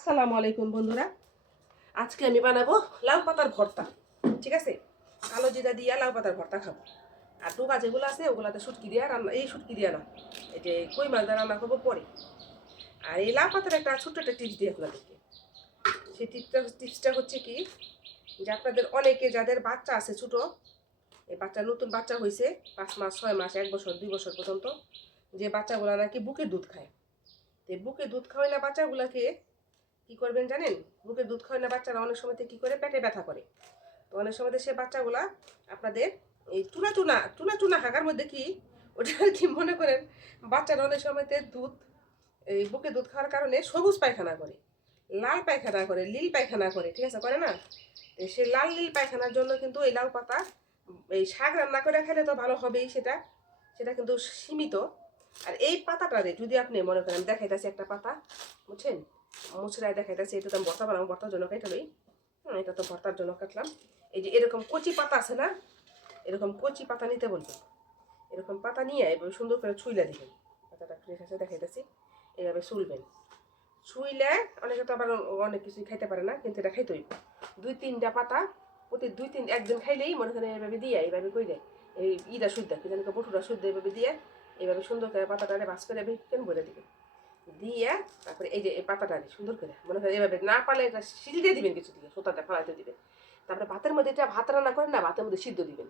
আসসালামু আলাইকুম বন্ধুরা, আজকে আমি বানাবো লাউ পাতার ভর্তা। ঠিক আছে, কালো জিরা দিয়া লাউ পাতার ভর্তা খাবো। আর ডুবা যেগুলো আছে ওগুলাতে শুটকি দিয়া রান্না, এই শুটকি দিয়া না, এই যে কই মাছ দিয়ে রান্না করবো পরে। আর এই লাউ পাতার একটা ছোট্ট একটা টিপস দিয়ে আপনাদেরকে। সেই টিপসটা হচ্ছে কি, যে আপনাদের অনেকে যাদের বাচ্চা আছে ছোট, এই বাচ্চা নতুন বাচ্চা হয়েছে 5 মাস 6 মাস 1 বছর 2 বছর পর্যন্ত, যে বাচ্চাগুলো নাকি বুকের দুধ খায়। তো বুকের দুধ খাওয়ায় না বাচ্চাগুলোকে কি করবেন জানেন? বুকের দুধ খাওয়ায় না বাচ্চারা অনেক সময়তে কি করে, পেটে ব্যথা করে। তো অনেক সময়তে সে বাচ্চাগুলা আপনাদের এই চুনা চুনা চুনা চুনা হাগার মধ্যে কি, ওটা কি মনে করেন, বাচ্চারা অনেক সময়তে দুধ, এই বুকে দুধ খাওয়ার কারণে সবুজ পায়খানা করে, লাল পায়খানা করে, নীল পায়খানা করে, ঠিক আছে, করে না? তো সে লাল নীল পায়খানার জন্য কিন্তু এই লাউ পাতা, এই শাক রান্না করে খেলে তো ভালো হবেই, সেটা সেটা কিন্তু সীমিত। আর এই পাতাটারে যদি আপনি মনে করেন, দেখাইতেছি একটা পাতা, বুঝছেন, মুছরায় দেখাইতেছি, এটা তো আমি ভর্তা বানাবো, ভর্তার জন্য কাটালোই। এটা তো ভর্তার জন্য কাটলাম। এই যে এরকম কচি পাতা আছে না, এরকম কচি পাতা নিতে বলবেন। এরকম পাতা নিয়ে এভাবে সুন্দর করে ছুইলা দিবেন। পাতাটা ফ্রেশ আছে দেখাইতেছি, এইভাবে ছুলবেন। ছুইলে অনেকে তো আবার অনেক কিছুই খাইতে পারে না, কিন্তু এটা খাইতে হইব। 2-3টা পাতা প্রতি 2-3 একদিন খাইলেই মনে করেন এইভাবে দিয়ে, এইভাবে কইলে এই ইটা শুদ্ধ কি জানি বটুরা শুদ্ধ, এইভাবে দিয়ে এইভাবে সুন্দর করে পাতাটারে ভাজ করে কেন বলে দিবেন। দিয়ে তারপরে এই যে এই পাতাটা সুন্দর করে মনে করেন এভাবে, না পারলে এটা সিল দিয়ে দিবেন, কিছু দিয়ে সোতাটা ফালাইতে দিবেন। তারপরে ভাতের মধ্যে এটা ভাত রান্না করেন না, ভাতের মধ্যে সিদ্ধ দিবেন।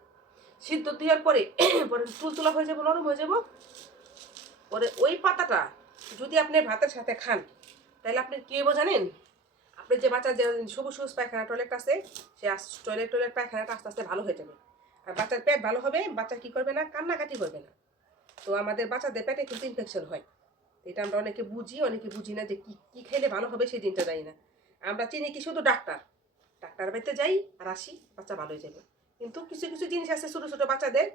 সিদ্ধ দেওয়ার পরে পরে তুলতুলা হয়ে যাবো, নরম হয়ে যাবো। পরে ওই পাতাটা যদি আপনি ভাতের সাথে খান, তাহলে আপনি কী হবো জানেন? আপনার যে বাচ্চার যে সবুজ সবুজ পায়খানা টয়লেট আছে, সে টয়লেট পায়খানাটা আস্তে আস্তে ভালো হয়ে যাবে। আর বাচ্চার পেট ভালো হবে, বাচ্চা কী করবে না, কান্নাকাটি করবে না। তো আমাদের বাচ্চাদের পেটে কিন্তু ইনফেকশন হয়, এটা আমরা অনেকে বুঝি, অনেকে বুঝি না যে কী কী খেলে ভালো হবে সেই দিনটা জানি না। আমরা চিনি কি শুধু ডাক্তার বাড়িতে যাই আর আসি, বাচ্চা ভালো হয়ে যাবে। কিন্তু কিছু কিছু জিনিস আছে ছোটো ছোটো বাচ্চাদের,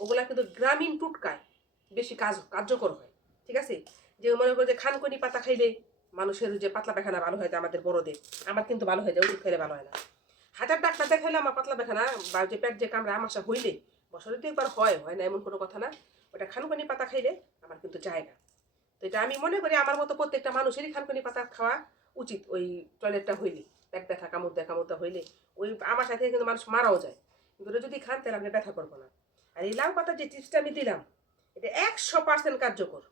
ওগুলা কিন্তু গ্রামীণ টুটকায় বেশি কার্যকর হয়। ঠিক আছে, যে মনে করো যে খানকনি পাতা খাইলে মানুষের যে পাতলা পায়খানা ভালো হয়ে যায়, আমাদের বড়দের, আমার কিন্তু ভালো হয়ে যায়, ওষুধ খেলে ভালো হয় না। হাজার ডাক্তার দেখাইলে আমার পাতলা পায়খানা বা যে পেট যে কামড়া আমাশা হইলে, বছরে তো একবার হয় হয় না এমন কোনো কথা না, ওটা খানকনি পাতা খাইলে আমার কিন্তু যায় না। তো এটা আমি মনে করি আমার মতো প্রত্যেকটা মানুষেরই খানকনি পাতা খাওয়া উচিত। ওই টয়লেটটা হইলে, পেট ব্যথা কামড় হইলে, ওই আমার সাথে কিন্তু মানুষ মারাও যায়, কিন্তু ওটা যদি খান তাহলে আপনি ব্যথা করবো না। আর এই লাউ পাতার যে টিপসটা আমি দিলাম, এটা 100% কার্যকর।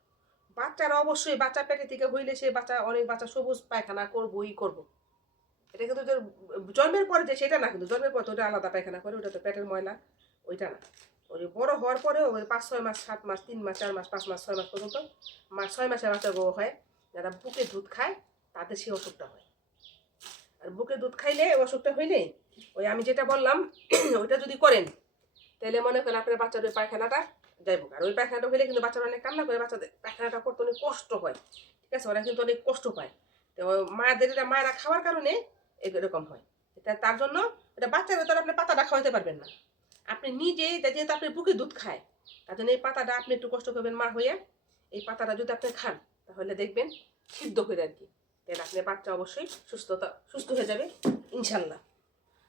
বাচ্চারা অবশ্যই, বাচ্চা পেটে থেকে হইলে সে বাচ্চা, অনেক বাচ্চা সবুজ পায়খানা করবই করবো। এটা কিন্তু জন্মের পরে যে সেটা না, কিন্তু জন্মের পরে তো ওটা আলাদা পায়খানা করে, ওটা তো পেটের ময়লা, ওইটা না। ওই বড় হওয়ার পরেও 5-6 মাস 7 মাস 3 মাস 4 মাস 5 মাস 6 মাস পর্যন্ত, 6 মাসের বাচ্চা হয়, যারা বুকে দুধ খায় তাদের সেই অসুখটা হয়। আর বুকে দুধ খাইলে অসুখটা হইলে ওই আমি যেটা বললাম ওইটা যদি করেন, তাহলে মনে করেন আপনার বাচ্চার ওই পায়খানাটা যাইব। আর ওই পায়খানাটা হইলে কিন্তু বাচ্চারা অনেক কান্না করে, বাচ্চাদের পায়খানাটা করতে অনেক কষ্ট হয়। ঠিক আছে, ওরা কিন্তু অনেক কষ্ট পায়। তো মায়েদের, এটা মায়েরা খাওয়ার কারণে এরকম হয়। এটা তার জন্য এটা বাচ্চাদের তো আপনি পাতাটা খাওয়াতে পারবেন না, আপনি নিজে, যেহেতু আপনি বুকে দুধ খায়, তার জন্য এই পাতাটা আপনি একটু কষ্ট করবেন মা হইয়া। এই পাতাটা যদি আপনি খান তাহলে দেখবেন সিদ্ধ করে আর কি, তাহলে আপনার বাচ্চা অবশ্যই সুস্থ হয়ে যাবে ইনশাল্লাহ।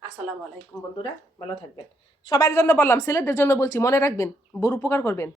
আসসালামু আলাইকুম বন্ধুরা, ভালো থাকবেন। সবার জন্য বললাম, ছেলেদের জন্য বলছি, মনে রাখবেন, বড় উপকার করবেন।